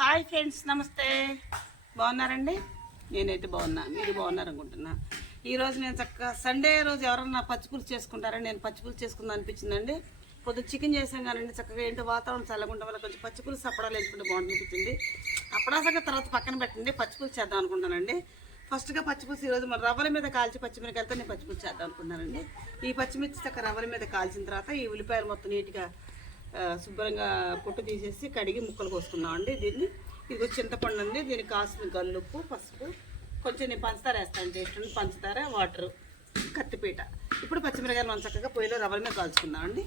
Hi friends, నమస్తే. బాగున్నారండి? నేనైతే బాగున్నా, మీరు బాగున్నారనుకుంటున్నా. ఈరోజు నేను చక్కగా సండే రోజు ఎవరన్నా పచ్చిపులుసు చేసుకుంటారని నేను పచ్చిపులుసు చేసుకుందాం అనిపించిందండి. పొద్దున్న చికెన్ చేసాం కానండి, చక్కగా ఏంటో వాతావరణం చల్లగుండడం వల్ల కొంచెం పచ్చిపులుసు అప్పడాలు వేసుకుంటే బాగుంటుంది అనిపించింది. అప్పడా సంగతి తర్వాత పక్కన పెట్టండి, పచ్చిపులుసు చేద్దాం అనుకుంటానండి. ఫస్ట్గా పచ్చిపులుసు ఈరోజు మన రవ్వల మీద కాల్చి పచ్చిమిరకాయలతో నేను పచ్చిపులుసు చేద్దాం అనుకుంటున్నానండి. ఈ పచ్చిమిర్చి చక్కగా రవ్వల మీద కాల్చిన తర్వాత ఈ ఉల్లిపాయలు మొత్తం నీట్గా శుభ్రంగా పొట్టు తీసేసి కడిగి ముక్కలు కోసుకున్నామండి. దీన్ని ఇది చింతపండు ఉంది, దీనికి కాసిన గల్లుప్పు, పసుపు, కొంచెం నేను పంచదార వేస్తాను, టేస్ట్ ఉంది, పంచదార, వాటరు, కత్తిపీట. ఇప్పుడు పచ్చిమిరకాయలు మనం చక్కగా పొయ్యిలో రవ్వల మీద కాల్చుకుందామండి.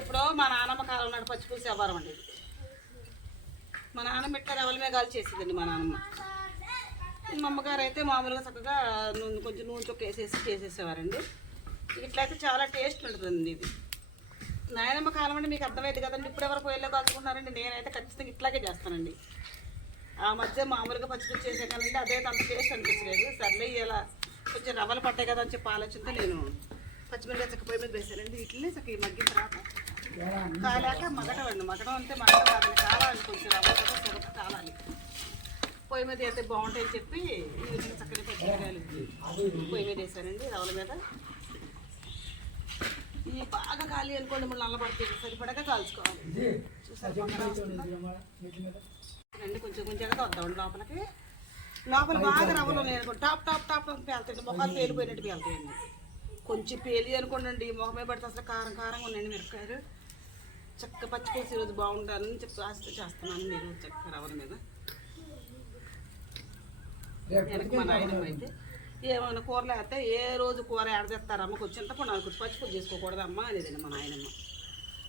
ఎప్పుడో మా నాన్నమ్మ కాలం నాడు పచ్చిపులుసు వ్యవహారం అండి. మా నాన్నమ్మ ఇట్లా రవ్వల మీద కాల్చి చేసేదండి మా నాన్నమ్మ. మా అమ్మగారు అయితే మామూలుగా చక్కగా కొంచెం నూనె చొక్క వేసేసి చేసేసేవారండి. ఇట్లయితే చాలా టేస్ట్ ఉంటుందండి. ఇది నాయనమ్మ కాలం అంటే మీకు అర్థమైంది కదండి. ఇప్పుడు ఎవరు పొయ్యిలో కాల్చుకుంటున్నారండి. నేనైతే ఖచ్చితంగా ఇట్లాగే చేస్తానండి. ఆ మధ్య మామూలుగా పచ్చిపులుసు చేసే కానండి అదే అంత టేస్ట్ అనిపించలేదు. సర్లే ఇలా కొంచెం రవ్వలు పట్టాయి కదా అని చెప్పి ఆలోచనతో నేను పచ్చిమిరకాయ చక్క పొయ్యి మీద వేసానండి. వీటిని చక్క మగ్గిన తర్వాత కాలాక మగడం అంటే మగడం కాదు, కావాలి కొంచెం రవ్వ కదా సొరక కాలాలి. పొయ్యి మీద అయితే బాగుంటాయని చెప్పి ఈ విధంగా చక్కని పచ్చిమిరకాయలు పొయ్యి మీద వేసానండి రవ్వల మీద. ఈ బాగా కాలి అనుకోండి మళ్ళీ నల్లబడుతుంది, సరిపడగా కాల్చుకోవాలి. చూసారు అండి, కొంచెం కొంచెంగా వద్దామండి లోపలికి. లోపల బాగా రవ్వలు ఉన్నాయి టాప్ టాప్ టాప్ పేలుతాయండి, మొహాలు పేలిపోయినట్టు పేలుతాయండి. కొంచెం పేలి అనుకోండి మొహమే పడితే అసలు కారం కారంగా ఉన్నాయండి మిరపకాయలు. చక్క పచ్చిపులుసు ఈరోజు బాగుంటారని చెప్పి ఆశతో చేస్తున్నాను. మీరు చక్క రవ్వల మీద వెనక మా నాయనమ్మ అయితే ఏమైనా కూరలు వేస్తే ఏ రోజు కూర ఏడదెత్తారమ్మ, కొంచెం చింతపండు కొంచెం పచ్చిపులుసు చేసుకోకూడదమ్మా అనేదండి మా నాయనమ్మ.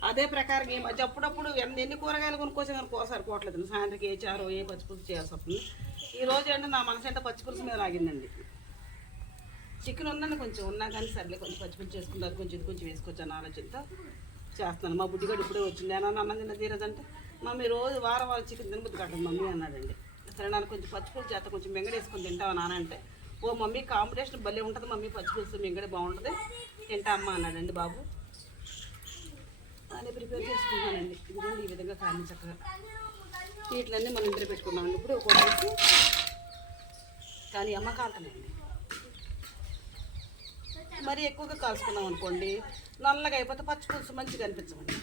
అదే ప్రకారం ఈ మధ్య అప్పుడప్పుడు ఎన్ని కూరగాయలు కొనుక్కోసం కానీ సరిపోవట్లేదు. సాయంత్రం ఏ చారు ఏ పచ్చిపులుసు చేయాల్సి వస్తుంది. ఈరోజు అంటే నా మనసు అంటే పచ్చిపులుసు మీద ఆగిందండి. చికెన్ ఉందండి, కొంచెం ఉన్నా కానీ సర్లే కొంచెం పచ్చిపులుసు చేసుకుంటారు, కొంచెం వేసుకొచ్చాను ఆలోచనతో చేస్తున్నాను. మా బుడ్డిగాడు ఇప్పుడే వచ్చింది. ఏమన్నా అన్నం తిన్న తీరదంటే మమ్మీ రోజు వారం చికెన్ తినబుద్ది కట్టదు మమ్మీ అన్నాడండి. సరే నాన్న కొంచెం పచ్చిపులుసు చేస్తా, కొంచెం మెంగడ వేసుకొని తింటావా నాన్న అంటే, ఓ మమ్మీ కాంబినేషన్ భలే ఉంటుంది మమ్మీ, పచ్చిపులుసు మెంగడే బాగుంటుంది తింటా అమ్మ అన్నాడండి బాబు. అదే ప్రిపేర్ చేసుకుంటానండి. ఇదిగోండి ఈ విధంగా కానీ చక్కగా వీటిలన్నీ మనం ఇంట్లో పెట్టుకున్నామండి. ఇప్పుడు ఒక్కొక్కటి కానీ అమ్మ కాలుతున్నాయండి. మరీ ఎక్కువగా కాల్చుకున్నాం అనుకోండి నల్లగా అయిపోతే పచ్చిపులుసు మంచిగా అనిపించమండి.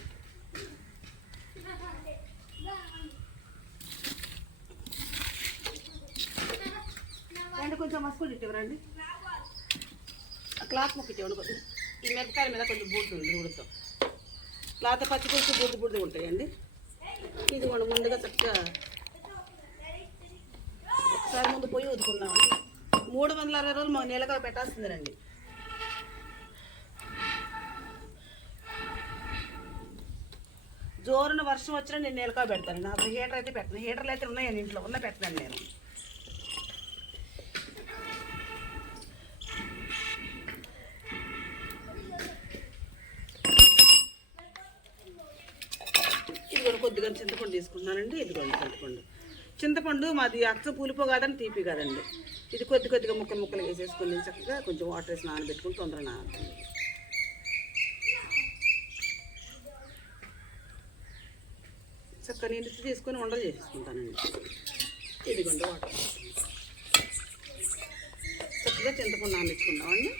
రండి కొంచెం మసుకులు ఇట్టేవరండి, క్లాత్ ముక్క ఇట్టేవండి. కొద్దిగా ఈ మిరపకాయల మీద కొంచెం బూడుతుంది ఉడుతో, క్లాత్ పచ్చిపులుసు బూడిది ఉంటాయండి. ఇది మనం ముందుగా చక్కగా ఒకసారి ముందు పొయ్యి ఊదుకున్నామండి. 360 రోజులు మాకు నీళ్ళగా పెట్టాల్సిందేనండి. జోరున వర్షం వచ్చినా నేను నీళ్ళగా పెడతాను. నాకు హీటర్ అయితే పెట్టను, హీటర్లు అయితే ఉన్నాయండి ఇంట్లో, పెట్టాను నేను. ఇదిగోండి కొద్దిగా చింతపండు తీసుకున్నానండి. ఇదిగోండి చింతపండు మాది అచ్చ పులుపు కాదని తీపి కాదండి. ఇది కొద్దిగా ముక్కలు వేసేసుకొని చక్కగా కొంచెం వాటర్ వేసి నానబెట్టుకుని తొందరగా నానబెట్టండి. చక్కగా నీళ్ళు తీసుకొని వండలు చేసేసుకుంటానండి. ఇదిగోండి వాటర్ చక్కగా చింతపండు నానబెట్టుకుందామండి.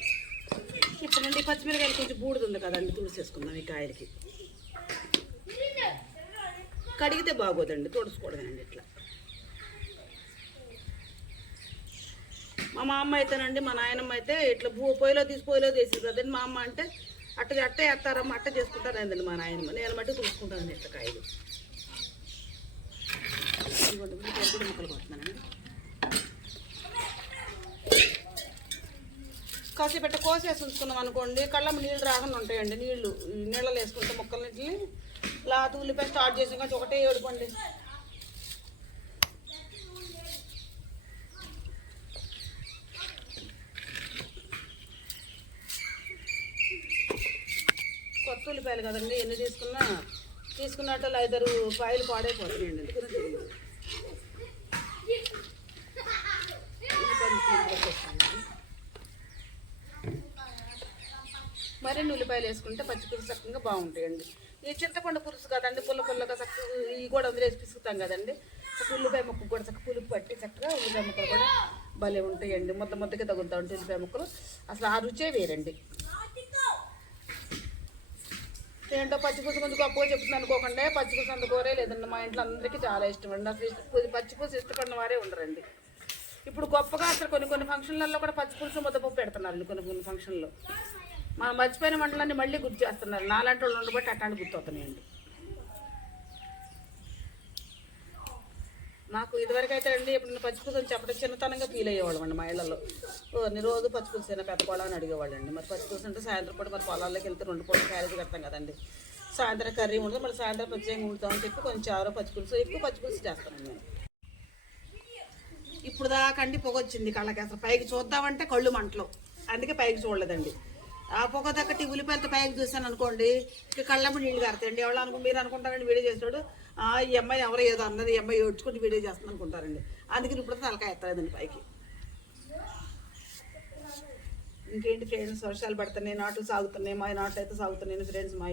ఇప్పుడు నుండి పచ్చిమిరకాయలు కొంచెం బూడుతుంది కదండి, తుడిసేసుకుందాం. ఈ కాయలకి కడిగితే బాగోదండి, తుడుచుకోవడమేనండి. ఇట్లా మా అమ్మ అయితేనండి, మా నాయనమ్మ అయితే ఇట్లా పొయ్యిలో తీసి కదండి. మా అమ్మ అంటే అట్టే వేస్తారమ్మ, అట్ట చేసుకుంటారు అందండి మా నాయనమ్మ. నేను మట్టి తుడుచుకుంటానండి ఇట్లా కాయలు. ముక్కలు కొడుతున్నానండి. కాసేపు కోసేసి ఉంచుకున్నాం అనుకోండి కళ్ళమ్మ నీళ్ళు రాకుండా ఉంటాయండి. నీళ్ళలో వేసుకుంటే ముక్కలకి లాతు ఉల్లిపాయ స్టార్ట్ చేసాం కానీ ఒకటే ఏడుపండి. కొత్త ఉల్లిపాయలు కదండి, ఎన్ని తీసుకున్నట్టు 5-6 పాయలు పాడైపోతాయండి. మరిన్ని ఉల్లిపాయలు వేసుకుంటే పచ్చిపులుసు చక్కగా బాగుంటాయండి. ఈ చింతపండు పులుసు కదండి, పుల్లగా చక్కగా ఇవి కూడా అందులో వేసి పిసుకుతాం కదండి. చక్క ఉల్లిపాయ ముక్కకు కూడా చక్క పులుపు పట్టి చక్కగా ఉల్లిపాయ ముక్కలు కూడా భలే ఉంటాయండి. ముద్దకి తగులుతూ ఉంటాయి ఉల్లిపాయ ముక్కలు. అసలు ఆ రుచే వేరండి. ఏంటో పచ్చిపులుసు కొంచెం గొప్పగా చెప్తుంది అనుకోకుండా, పచ్చిపులుసు అంత కూరే లేదండి. మా ఇంట్లో అందరికీ చాలా ఇష్టం అండి. అసలు పచ్చిపులుసు ఇష్టపడిన వారే ఉండరండి. ఇప్పుడు గొప్పగా అసలు కొన్ని ఫంక్షన్లలో కూడా పచ్చిపులుసు ముద్దపప్పు పెడుతున్నారండి. కొన్ని ఫంక్షన్లో మనం మర్చిపోయిన వంటలన్నీ మళ్ళీ గుర్తు చేస్తున్నారు. నాలాంటి వాళ్ళు ఉండబట్టి అట్లాంటి గుర్తవుతున్నాయండి. నాకు ఇదివరకు అయితే అండి ఇప్పుడు పచ్చిపులుసు అని చెప్పడం చిన్నతనంగా ఫీల్ అయ్యేవాళ్ళం అండి. మా ఇళ్లలో రోజు పచ్చిపులుసు అయినా పెద్ద పొలం అని అడిగేవాళ్ళండి. మరి పచ్చిపులుసు అంటే సాయంత్రం పూట మరి పొలాల్లోకి వెళ్తే 2 పూటలు క్యారేజ్ కడతాం కదండి. సాయంత్రం కర్రీ ఉంటుంది, మళ్ళీ సాయంత్రం ప్రత్యేకంగా ఉంటామని చెప్పి కొంచెం ఆరో పచ్చిపులుసు ఎక్కువ పచ్చిపులుసు చేస్తానండి నేను. ఇప్పుడు దాకండి పొగ వచ్చింది కళ్ళకి. అసలు పైకి చూద్దామంటే కళ్ళు మంటలు, అందుకే పైకి చూడలేదండి. ఆ పొగ దక్కటి ఉల్లిపాయలతో పైకి చూసాను అనుకోండి, ఇక కళ్ళప్పుడు నీళ్ళు కడతాయండి. మీరు అనుకుంటారండి వీడియో చేస్తాడు ఈ అమ్మాయి ఎవరో ఏదో అన్నది, ఈ అమ్మాయి ఏడ్చుకుంటూ వీడియో చేస్తుంది అనుకుంటారండి. అందుకని ఇప్పుడు తలకాయ ఎత్తలేదండి పైకి. ఇంకేంటి ఫ్రెండ్స్, వర్షాలు పడుతున్నాయి, నాట్లు సాగుతున్నాయి. మా నాట్లు అయితే సాగుతున్నాయి ఫ్రెండ్స్. మా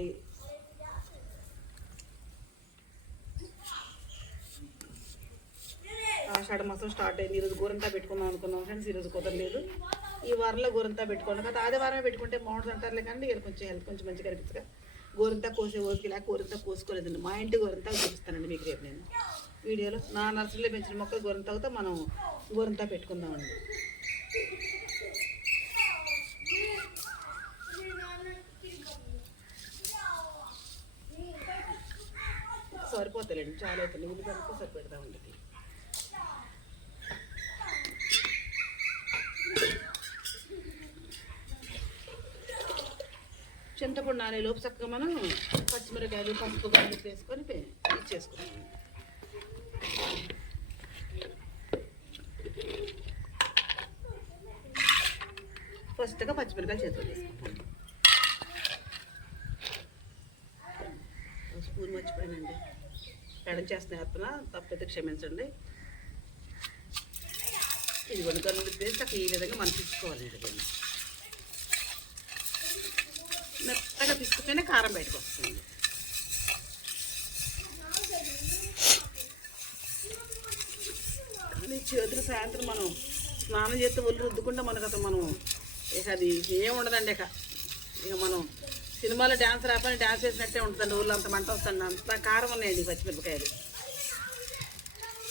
ఆషాఢ మాసం స్టార్ట్ అయింది. ఈరోజు గోరంతా పెట్టుకుందాం అనుకున్నాం ఫ్రెండ్స్. ఈరోజు కుదరలేదు. ఈ వారంలో గోరంతా పెట్టుకోండి కదా. ఆదివారం పెట్టుకుంటే బాగుంటుంది అంటారులే కానీ వీళ్ళు కొంచెం హెల్త్ కొంచెం మంచిగా అనిపించగా గోరంతా కోసే ఓపిక లేక గోరంతా కోసుకోలేదండి. మా ఇంటి గోరంతా చూపిస్తానండి మీకు రేపు నేను వీడియోలో. నా నర్సరీలో పెంచిన మొక్కలు గోరంతాతో మనం గోరంతా పెట్టుకుందామండి. సరిపోతాయండి, చాలా అవుతుంది. ఉల్లిపాయలతో సరిపెడతామండి. చింతపండు నానే లోపు చక్కగా మనం పచ్చిమిరకాయలు పసుపు గాలి వేసుకొని ఇచ్చేసుకుంటాం. ఫస్ట్గా పచ్చిమిరకాయలు చేతిలో వేసుకుంటాం. స్పూన్ మర్చిపోయానండి, ఎడం చేస్తున్నా తప్పైతే క్షమించండి. ఇది వండుకొని వేసి చక్కగా ఈ విధంగా మనం పిచ్చుకోవాలండి. దీన్ని మెత్తగా పిసుకుతేనే కారం బయటకు వస్తుంది. చేతులు సాయంత్రం మనం స్నానం చేస్తే ఒళ్ళు రుద్దుకుంటే మనకు అసలు మనం ఇక అది ఏం ఉండదండి. ఇక మనం సినిమాలో డ్యాన్స్ రాపని డ్యాన్స్ చేసినట్టే ఉంటుందండి. ఊళ్ళో అంత మంట వస్తుంది, అంత కారం ఉన్నాయండి పచ్చిమిరపకాయలు.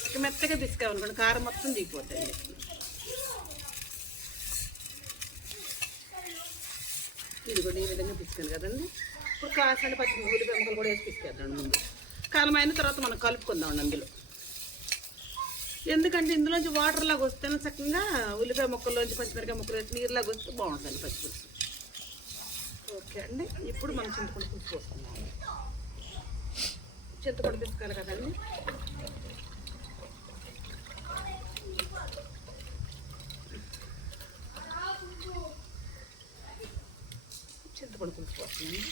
ఇక మెత్తగా పిసుకామనుకోండి కారం మొత్తం దిగిపోతుంది. ఇది కూడా ఈ విధంగా పిసుకాను కదండి. ఇప్పుడు కాసిన ఉల్లిపాయ ముక్కలు కూడా వేసి పిసుకేద్దాం ముందు. కాలం అయిన తర్వాత మనం కలుపుకుందామండి అందులో. ఎందుకంటే ఇందులోంచి వాటర్ లాగా వస్తేనే చక్కగా ఉల్లిపాయ ముక్కల్లోంచి పచ్చిమిరకాయ ముక్కలు వేసి నీరులాగా వస్తే బాగుంటుంది పచ్చిపులుసు. ఓకే అండి, ఇప్పుడు మనం చింతపండు పులుసు పోసుకుందాం. చింతపండు పిసుకాలి కదండి. చింతపండు పులుసు పోస్తున్నాను.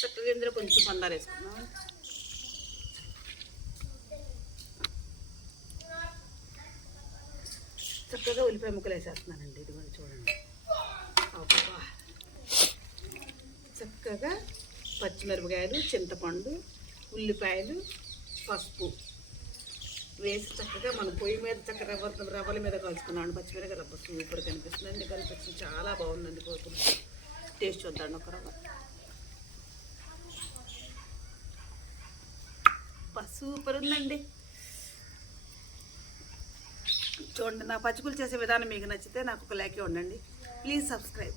చక్కగా ఇందులో కొంచెం పందాలు వేసుకున్నాం. చక్కగా ఉల్లిపాయ ముక్కలు వేసేస్తున్నానండి. ఇది కూడా చూడండి. చక్కగా పచ్చిమిరపకాయలు, చింతపండు, ఉల్లిపాయలు, పసుపు వేసి చక్కగా మనం పొయ్యి మీద చక్కగా రవ్వల మీద కలుసుకున్నాను. పచ్చిమిరపకాయ రవ్వ సూపర్ కనిపిస్తుందండి. కనిపిస్తుంది, చాలా బాగుందండి. కోరుకుని టేస్ట్ చూద్దాండి ఒక రవ్వ. సూపర్ ఉందండి. చూడండి, నా పచ్చిపులుసు చేసే విధానం మీకు నచ్చితే నాకు ఒక లైక్ ఇవ్వండి. Please subscribe.